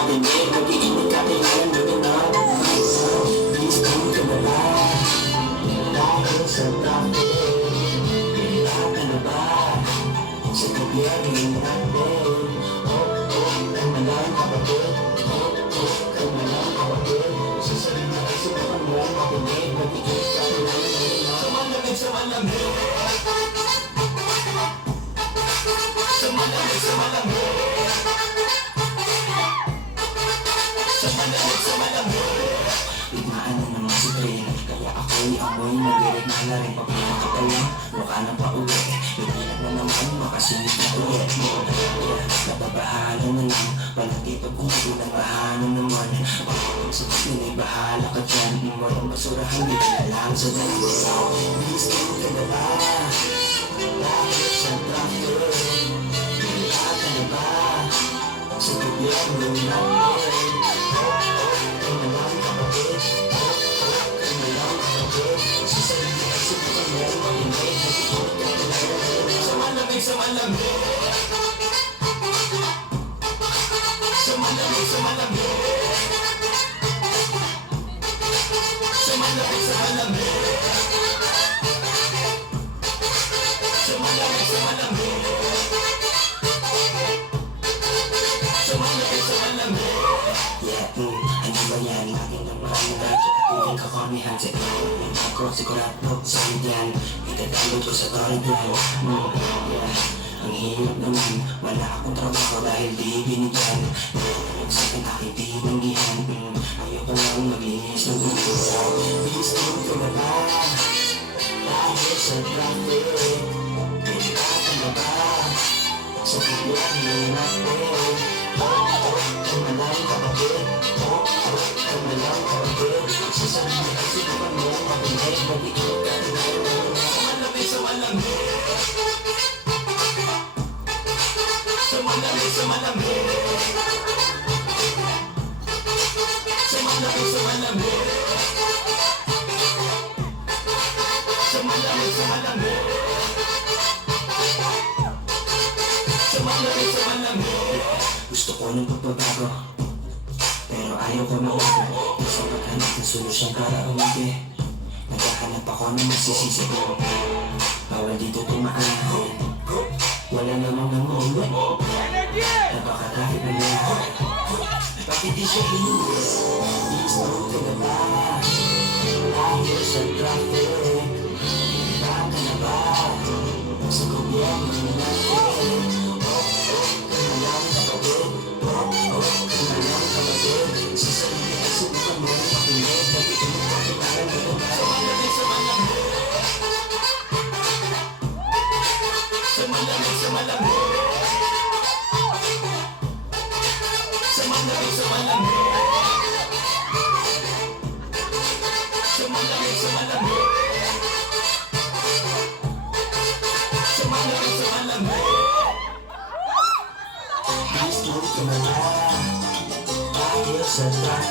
nakinig, mag-iinit ka kailangan luminap. Please come to the light. Dahil sa traffic, handa ka na ba? Sa gobyerno natin. Kalma lang kapatid. Kalma lang kapatid. Sa sarili na subukan mo makinig, mag-iinit ka kailangan luminap. Sa malamig, sa malamig. Sa malamig, sa malamig. Sa malamig, sa malamig. Bigmaan na naman si Train, kaya ako'y amoy nag-irit na rin. Pagpapakapal na, mukha na pauwi. Hinilat na naman, makasingit na ulit. Nababahala na lang, palagi pag umulan, bahana naman. Pag sa tingin ay bahala ka dyan. Walang basurahan, di ka na lang sa dami. Please come to the light. Dahil sa traffic, handa ka na ba? Sa gobyerno natin. Kalma lang kapatid. Kalma lang kapatid. Sa sarili ay subukan mo makinig. Mag-iinit ka kailangan. Sa malamig, sa malamig. Sa malamig, sa malamig. Sa malamig, sa malamig. Sa malamig, sa malamig. Sa malamig, sa malamig. Yeah, ano ba yan? Laging ng maraming radyo at tingin kakornihan sa ilalim ako, sigurado sa'yo yan. Itadalog ko sa torrent yan. Yeah, ang hirap naman, wala akong trabaho dahil di binigyan. Nagkakalog sa'kin aking tinanggihan. Ayoko lang maglinis ng ulo. Please come to the light. Dahil sa traffic, handa ka na ba? Sa gobyerno natin. Kalma lang kapatid. Kalma lang kapatid. Sa sarili ay subukan mo makinig. Mag-iinit ka kailangan. Sa malamig, sa malamig. Sa malamig, sa malamig. Sa malamig, sa malamig. Sa malamig, sa malamig. Sa malamig, sa malamig. Gusto ko ng pagbabago, pero ayaw ko mawago. Gusto maghanap ng solusyon para umigi. Naghahanap ako ng masisisi ko. Bawal dito tumaan. Wala namang nanguwi. Napakadahil na lahat. Bakit di siya inuwi? Please don't take a back. Dahil sa traffic, handa ka na ba? Sa gobyerno natin. Kalma lang kapatid. Kalma lang kapatid. Sa sarili ay subukan mo makinig. Mag-iinit ka kailangan luminap. Sa malamig, sa malamig. Sa malamig, sa malamig. Sa malamig, sa malamig. Sa malamig, sa malamig. Sa malamig, sa malamig. Please don't come alive. Dahil sa traffic.